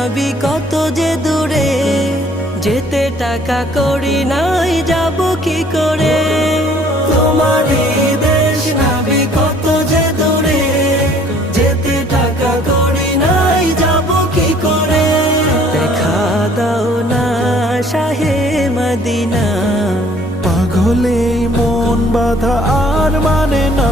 নাবি কত যে দূরে, যেতে টাকা করি নাই যাব কি করে। তোমার এই দেশ নাবি কত যে দূরে, যেতে টাকা করি নাই যাব কি করে। দেখা দাও না শাহে মদিনা, পাগলে মন বাধা আর মানে না।